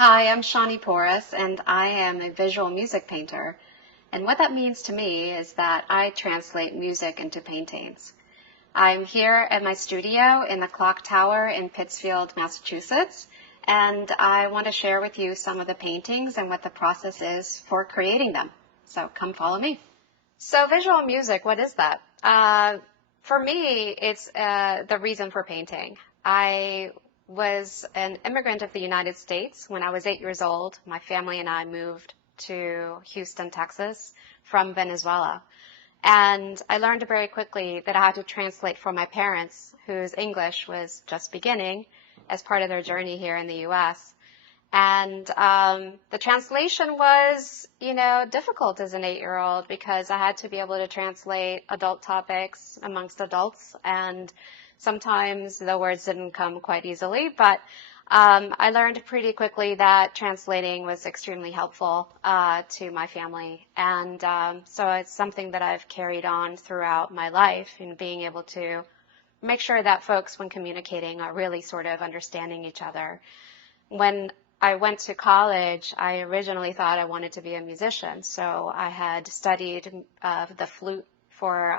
Hi, I'm Shany Porras, and I am a visual music painter. And what that means to me is that I translate music into paintings. I'm here at my studio in the Clock Tower in Pittsfield, Massachusetts, and I want to share with you some of the paintings and what the process is for creating them. So come follow me. So visual music, what is that? For me, it's the reason for painting. I was an immigrant of the United States when I was 8 years old. My family and I moved to Houston, Texas from Venezuela. And I learned very quickly that I had to translate for my parents, whose English was just beginning as part of their journey here in the U.S. And the translation was, difficult as an 8-year-old because I had to be able to translate adult topics amongst adults, and sometimes the words didn't come quite easily, but I learned pretty quickly that translating was extremely helpful to my family. And so it's something that I've carried on throughout my life in being able to make sure that folks, when communicating, are really sort of understanding each other. When I went to college, I originally thought I wanted to be a musician, so I had studied the flute for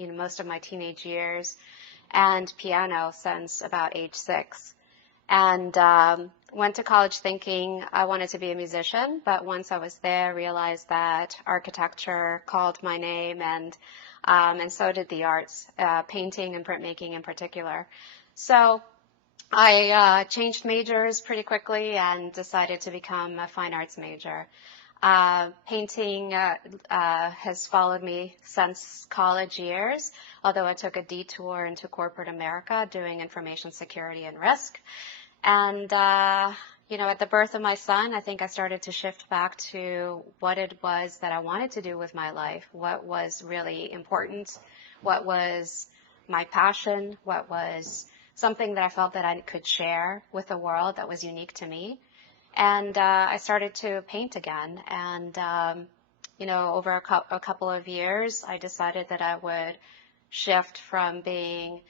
most of my teenage years and piano since about age 6. And went to college thinking I wanted to be a musician, but once I was there, I realized that architecture called my name, and so did the arts, painting and printmaking in particular. So I changed majors pretty quickly and decided to become a fine arts major. Painting has followed me since college years, although I took a detour into corporate America doing information security and risk. And, at the birth of my son, I think I started to shift back to what it was that I wanted to do with my life, what was really important, what was my passion, what was something that I felt that I could share with the world that was unique to me. And I started to paint again. And, over a couple of years, I decided that I would shift from being,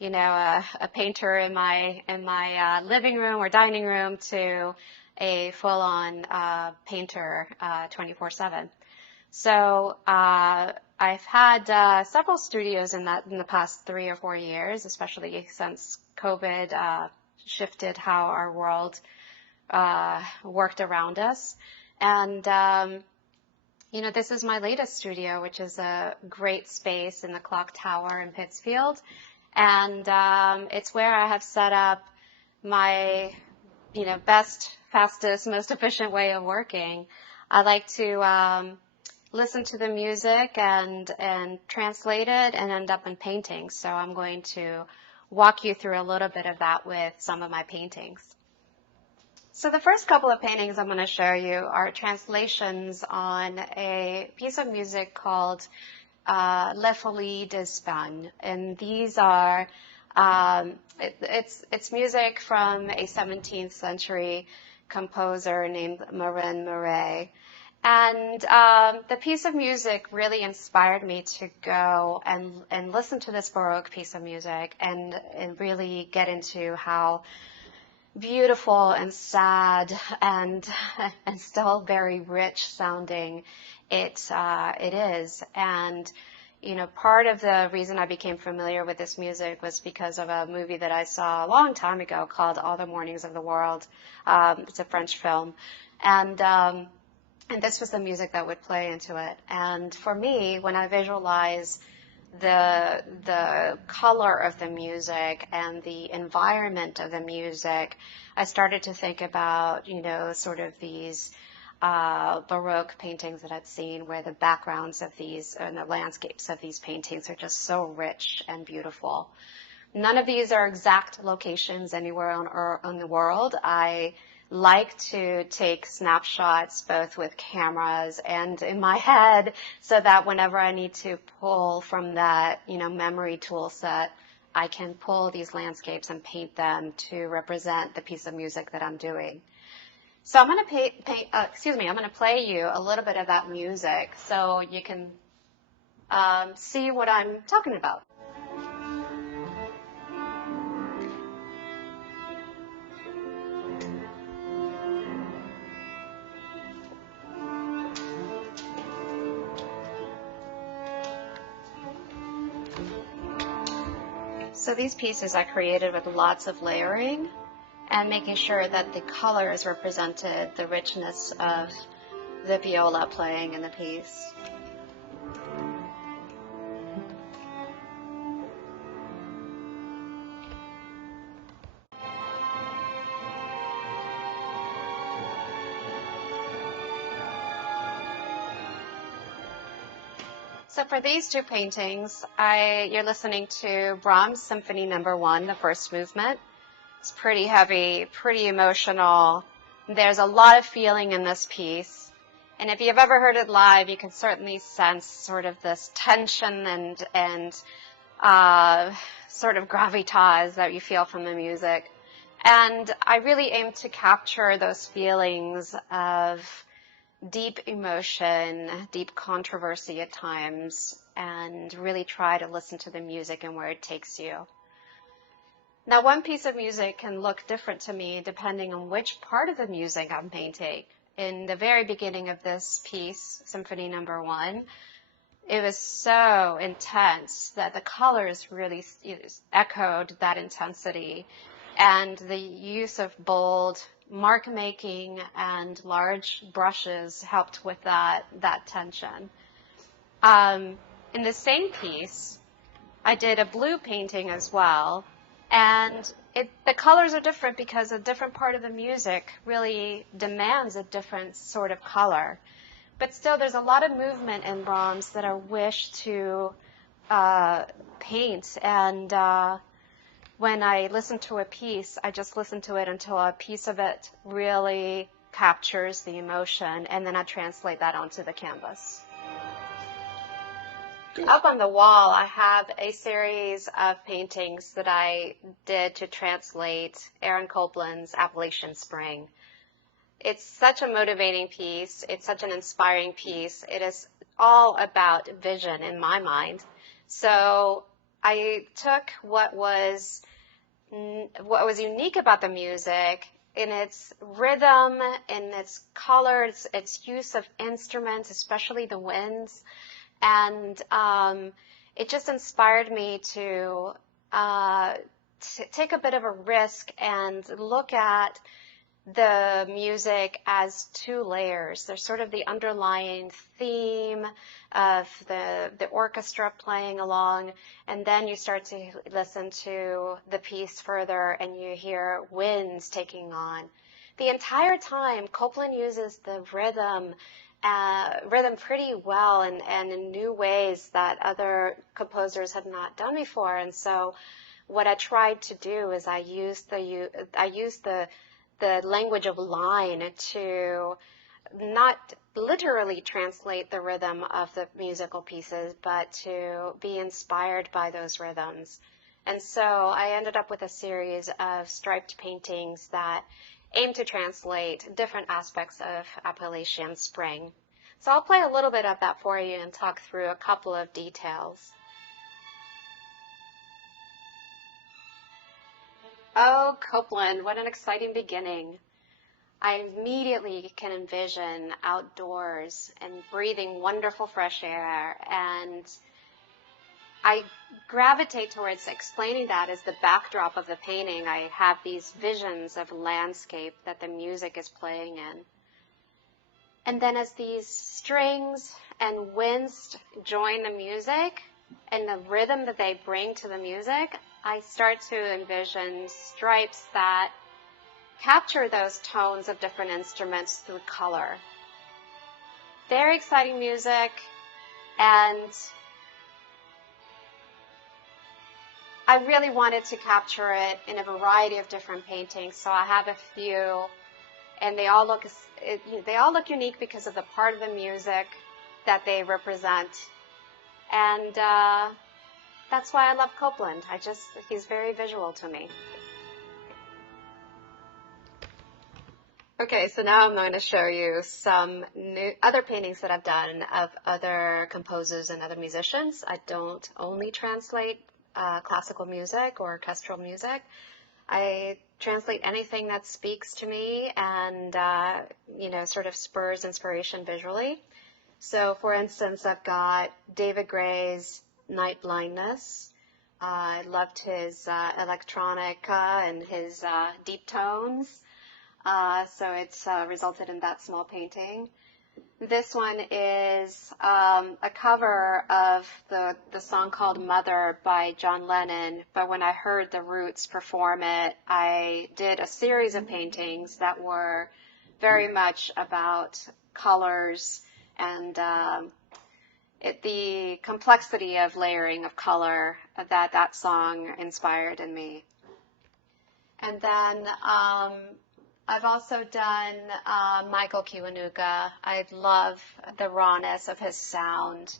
a painter in my living room or dining room to a full-on painter 24/7. So I've had several studios in the past 3 or 4 years, especially since COVID shifted how our world worked around us. And this is my latest studio, which is a great space in the Clock Tower in Pittsfield. And it's where I have set up my, best, fastest, most efficient way of working. I like to listen to the music and translate it and end up in paintings. So I'm going to walk you through a little bit of that with some of my paintings. So the first couple of paintings I'm going to show you are translations on a piece of music called Les Folies d'Espagne, and these are it's music from a 17th century composer named Marin Murray. And the piece of music really inspired me to go and listen to this Baroque piece of music and really get into how beautiful and sad and still very rich sounding it is. And part of the reason I became familiar with this music was because of a movie that I saw a long time ago called All the Mornings of the World. It's a French film, and this was the music that would play into it. And for me, when I visualize the color of the music and the environment of the music, I started to think about, sort of these Baroque paintings that I'd seen where the backgrounds of these and the landscapes of these paintings are just so rich and beautiful. None of these are exact locations anywhere on the world. I like to take snapshots both with cameras and in my head so that whenever I need to pull from that, memory tool set, I can pull these landscapes and paint them to represent the piece of music that I'm doing. So I'm going to play you a little bit of that music so you can see what I'm talking about. So these pieces I created with lots of layering and making sure that the colors represented the richness of the viola playing in the piece. So for these two paintings, you're listening to Brahms' Symphony No. 1, the first movement. It's pretty heavy, pretty emotional. There's a lot of feeling in this piece. And if you've ever heard it live, you can certainly sense sort of this tension and sort of gravitas that you feel from the music. And I really aim to capture those feelings of deep emotion, deep controversy at times, and really try to listen to the music and where it takes you. Now, one piece of music can look different to me depending on which part of the music I'm painting. In the very beginning of this piece, Symphony No. 1, it was so intense that the colors really echoed that intensity, and the use of bold mark making and large brushes helped with that tension. In the same piece, I did a blue painting as well, and the colors are different because a different part of the music really demands a different sort of color. But still, there's a lot of movement in Brahms that I wish to paint, and when I listen to a piece, I just listen to it until a piece of it really captures the emotion, and then I translate that onto the canvas. Up on the wall, I have a series of paintings that I did to translate Aaron Copland's Appalachian Spring. It's such a motivating piece. It's such an inspiring piece. It is all about vision in my mind. So I took what was unique about the music in its rhythm, in its colors, its use of instruments, especially the winds, and it just inspired me to take a bit of a risk and look at the music as two layers. There's sort of the underlying theme of the orchestra playing along, and then you start to listen to the piece further and you hear winds taking on. The entire time, Copland uses the rhythm pretty well and in new ways that other composers had not done before. And so what I tried to do is I used the language of line to not literally translate the rhythm of the musical pieces, but to be inspired by those rhythms. And so I ended up with a series of striped paintings that aim to translate different aspects of Appalachian Spring. So I'll play a little bit of that for you and talk through a couple of details. Oh, Copland, what an exciting beginning. I immediately can envision outdoors and breathing wonderful fresh air, and I gravitate towards explaining that as the backdrop of the painting. I have these visions of landscape that the music is playing in. And then as these strings and winds join the music and the rhythm that they bring to the music, I start to envision stripes that capture those tones of different instruments through color. Very exciting music, and I really wanted to capture it in a variety of different paintings, so I have a few, and they all look unique because of the part of the music that they represent. And that's why I love Copland. He's very visual to me. Okay, so now I'm going to show you some other paintings that I've done of other composers and other musicians. I don't only translate classical music or orchestral music. I translate anything that speaks to me and, sort of spurs inspiration visually. So, for instance, I've got David Gray's Night Blindness, I loved his electronica and his deep tones. So it's resulted in that small painting. This one is a cover of the song called Mother by John Lennon, but when I heard the Roots perform it, I did a series of paintings that were very much about colors and the complexity of layering of color that song inspired in me. And then I've also done Michael Kiwanuka. I love the rawness of his sound.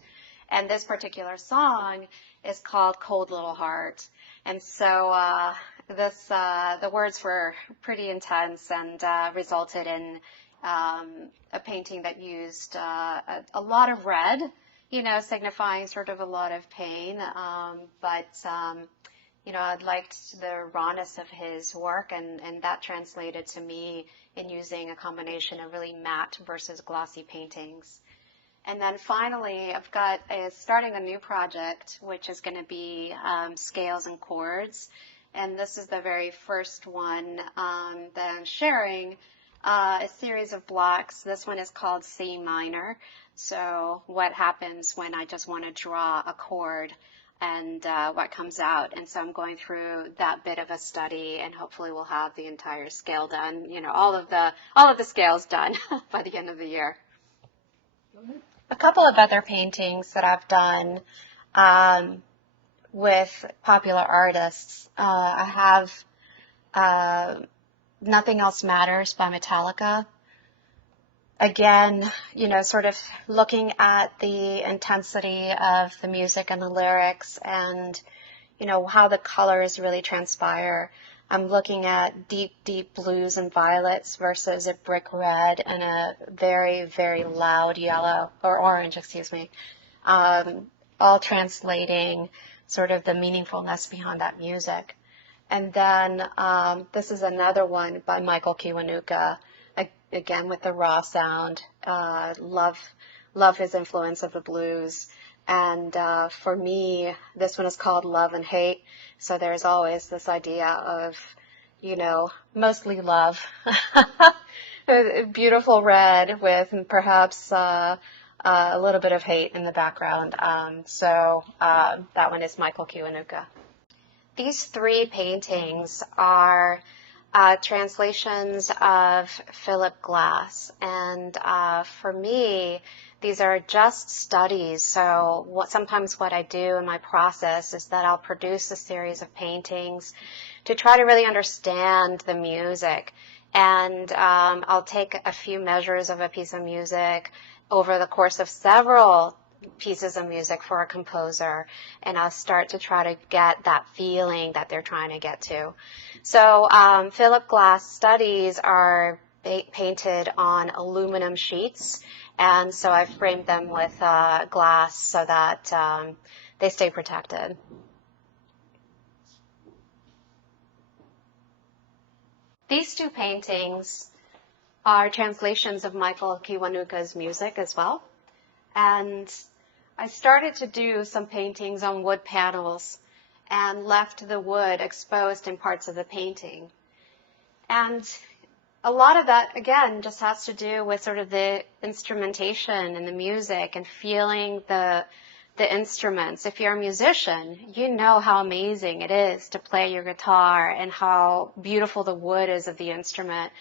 And this particular song is called Cold Little Heart. And so the words were pretty intense and resulted in a painting that used a lot of red, signifying sort of a lot of pain. I liked the rawness of his work, and that translated to me in using a combination of really matte versus glossy paintings. And then finally, I've got starting a new project, which is going to be scales and chords. And this is the very first one that I'm sharing, a series of blocks. This one is called C minor. So what happens when I just want to draw a chord and what comes out. And so I'm going through that bit of a study, and hopefully we'll have the entire scale done, all of the scales done by the end of the year. A couple of other paintings that I've done with popular artists. I have Nothing Else Matters by Metallica. Again, sort of looking at the intensity of the music and the lyrics and, how the colors really transpire. I'm looking at deep, deep blues and violets versus a brick red and a very, very loud yellow, or orange, all translating sort of the meaningfulness behind that music. And then this is another one by Michael Kiwanuka, again with the raw sound. Love his influence of the blues. And for me, this one is called Love and Hate. So there's always this idea of, mostly love. Beautiful red with perhaps a little bit of hate in the background. So that one is Michael Kiwanuka. These three paintings are translations of Philip Glass, and for me, these are just studies. So sometimes what I do in my process is that I'll produce a series of paintings to try to really understand the music, and I'll take a few measures of a piece of music over the course of several pieces of music for a composer, and I'll start to try to get that feeling that they're trying to get to. So Philip Glass studies are painted on aluminum sheets, and so I framed them with glass so that they stay protected. These two paintings are translations of Michael Kiwanuka's music as well, and I started to do some paintings on wood panels and left the wood exposed in parts of the painting. And a lot of that, again, just has to do with sort of the instrumentation and the music and feeling the instruments. If you're a musician, you know how amazing it is to play your guitar and how beautiful the wood is of the instrument.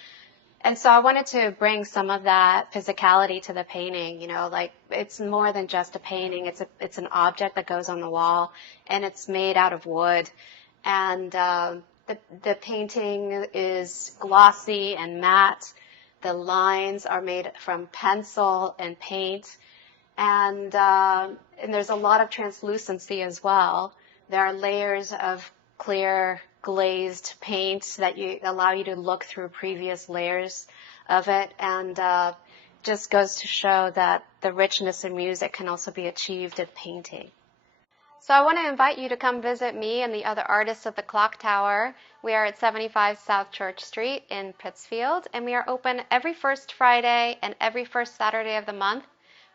And so I wanted to bring some of that physicality to the painting, like it's more than just a painting. It's an object that goes on the wall, and it's made out of wood. And the painting is glossy and matte. The lines are made from pencil and paint. And there's a lot of translucency as well. There are layers of clear glazed paint that allow you to look through previous layers of it, and just goes to show that the richness of music can also be achieved in painting. So I want to invite you to come visit me and the other artists at the Clock Tower. We are at 75 South Church Street in Pittsfield, and we are open every first Friday and every first Saturday of the month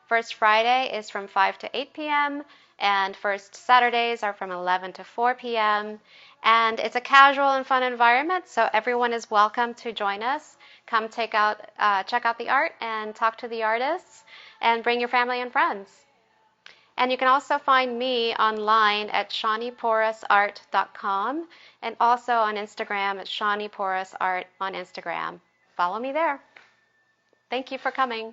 First Friday is from 5 to 8 p.m., and first Saturdays are from 11 to 4 p.m. And it's a casual and fun environment, so everyone is welcome to join us. Come check out the art and talk to the artists, and bring your family and friends. And you can also find me online at shanyporrasart.com, and also on Instagram at shanyporrasart on Instagram. Follow me there. Thank you for coming.